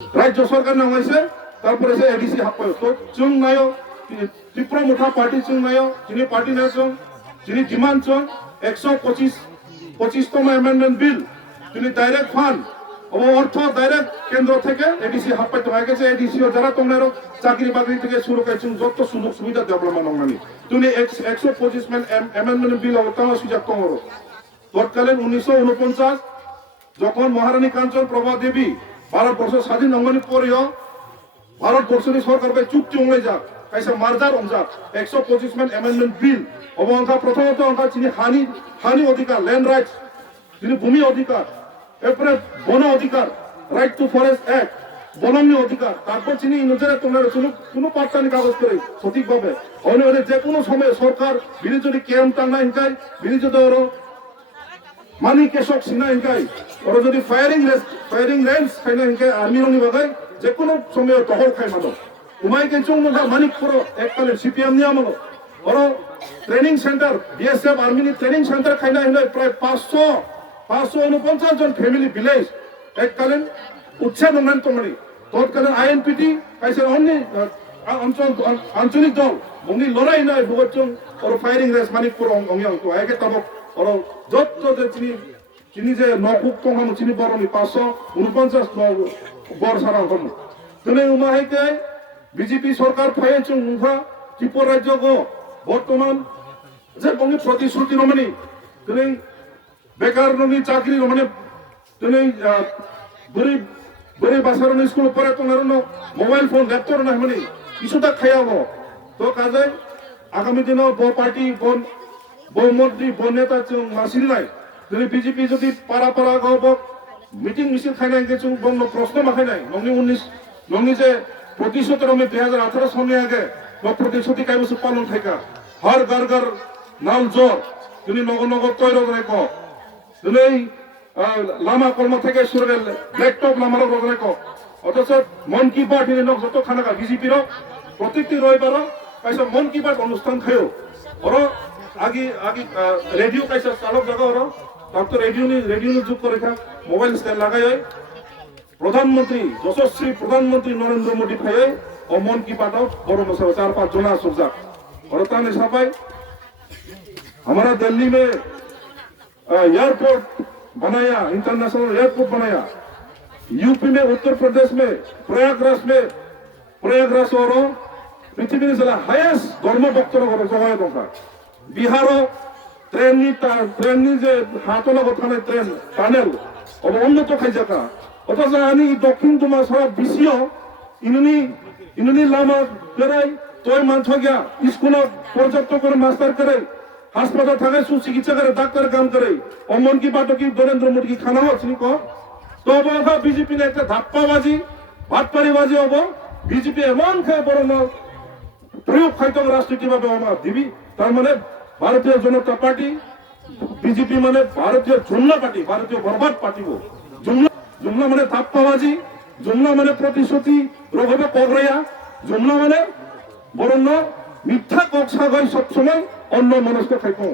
রাজ্য সরকার নামাইছে তারপরে সে এডিসি হাপ্পায় তো जों नायो তীব্র মুঠা পার্টি जों नायो যিনি পার্টি নাচং যিনি ডিমান্ড চং 125তম অ্যামেন্ডমেন্ট বিল তিনি ডাইরেক্ট ফান্ড ও অর্থ ডাইরেক্ট কেন্দ্র থেকে এডিসি হাপ্পাইতে হয়ে গেছে এডিসি যারা তোমরা চাকরি বাকরি থেকে শুরু করে যত সুযোগ সুবিধা ডেভেলপমেন্ট হঙ্গানি তুমি 125 অ্যামেন্ডমেন্ট বিল অবতার সুযোগ কমরো তৎকালীন 1949 যখন মহারানী কাঞ্চন প্রভা দেবী ভারতবর্ষ স্বাধীন অঙ্গনী পরেও ভারতবর্ষের সরকার চুক্তি অনুযায়ী যাক কাইসা মার্জার অনুযায়ী 125 অ্যামেন্ডমেন্ট বিল অবঙ্কা প্রথমত অঙ্কা চিনি হানি অধিকার ল্যান্ড রাইটস যিনি ভূমি অধিকার এরপরে বন অধিকার রাইট টু ফরেস্ট অ্যাক্ট বনম্য অধিকার তারপর চিনি নজরে তোমরা কোনো পার্টানি কাগজ করে সঠিকভাবে অন্যভাবে যে কোনো সময়ে সরকার বিনি যদি ক্যাম্প টানা হিংকায় বিনি যদি ওর মানি কেশক সিনা হিংকায় ওরা যদি ফায়ারিং রেঞ্জ খাইনা হিংকায় আর্মি রঙি বাগায় যে কোনো সময়ে টহল খাই মানো উমাইকে চং মজা মানিক করো এককালে সিপিএম নিয়ে আমলো ওরা ট্রেনিং সেন্টার বিএসএফ আর্মিনি ট্রেনিং সেন্টার খাইনা হিংকায় প্রায় 549 জন ফ্যামিলি ভিলেজ এককালীন উচ্ছেদ উন্নয়ন তোমারি তৎকালীন আইএনপিটি কাইসে অন্য আঞ্চলিক দল অঙ্গি লড়াই নয় ভগৎচং ওর ফায়ারিং রেঞ্জ মানিক করো অঙ্গি অঙ্ক একে তাবক ওর যত চিনি যে নকুক তঙ্গানো চিনি বরনি 549 গড় সারা হম তুমি উমাহাইকে বিজেপি সরকার ফাইয়েছে উহা ত্রিপুরা রাজ্য বর্তমান যে বঙ্গে প্রতিশ্রুতি রমণী তুমি বেকার ননি চাকরি রমণী তুমি গরিব বাসারনি স্কুল পরে তোমার মোবাইল ফোন ল্যাপটপ না মানে কিছুটা খাইয়াবো তো কাজে আগামী দিনে ব পার্টি মন্ত্রী নেতা মাসির নাই যদি বিজেপি যদি পাড়া গাব মিটিং মিছিল খাই নাই গেছুন বঙ্গ প্রশ্ন মাখাই নাই নংনি যে প্রতিশ্রুতি রমে 2018 সনে আগে প্রতিশ্রুতি কাই বছর পালন থাকা হর ঘর নাল জ্বর তুমি নগর তৈরি রেখ তুমি লামা কর্ম থেকে শুরু ল্যাপটপ লামার রেখ অথচ মন কি বাত যত খানাকা বিজেপির প্রত্যেকটি রবিবার কাইসা মন কি বাত অনুষ্ঠান খাইও ওর আগে রেডিও কাইসা চালক জায়গা ওর তারপর রেডিও যুক্ত রেখা মোবাইল স্ট্যান্ড লাগাই প্রধানমন্ত্রী যশস্বী প্রধানমন্ত্রী नरेंद्र मोदी खाए और मन की बात बड़ो मसा 4-5 जना सोचा और ताने छापाई हमारा दिल्ली में एयरपोर्ट बनाया इंटरनेशनल एयरपोर्ट बनाया यूपी में उत्तर प्रदेश में प्रयागराज और पृथ्वी में हाईएस्ट धर्म भक्त जगह दरकार बिहार ट्रेन जे हाथों ट्रेन टानेल और उन्नत खाई जाता অথচ আমি দক্ষিণ তোমার সারা বিসিও ইনুনি লামা বেড়াই তৈ মানছ গিয়া স্কুলত পর্যাপ্ত করে মাস্টার করে হাসপাতাল থাকে সুচিকিৎসা করে ডাক্তার কাম করে অমন কি বাটো কি নরেন্দ্র মোদী কি খানা হচ্ছে ক তো অবস্থা বিজেপি একটা ধাপ্পাবাজি ভাতপাড়িবাজি হব বিজেপি এমন খেয়ে বড় প্রয়োগ খাইতে রাষ্ট্র কিভাবে আমার দিবি তার মানে ভারতীয় জনতা পার্টি বিজেপি মানে ভারতীয় জুমলা পার্টি ভারতীয় বরবাদ পার্টি জুমলা মানে ধাপ্পাবাজি জুমলা মানে প্রতিশ্রুতি রঘবে পগড়াইয়া জুমলা মানে বরণ্য মিথ্যা কক্সা গাই সবসময় অন্য মানুষকে খাইতো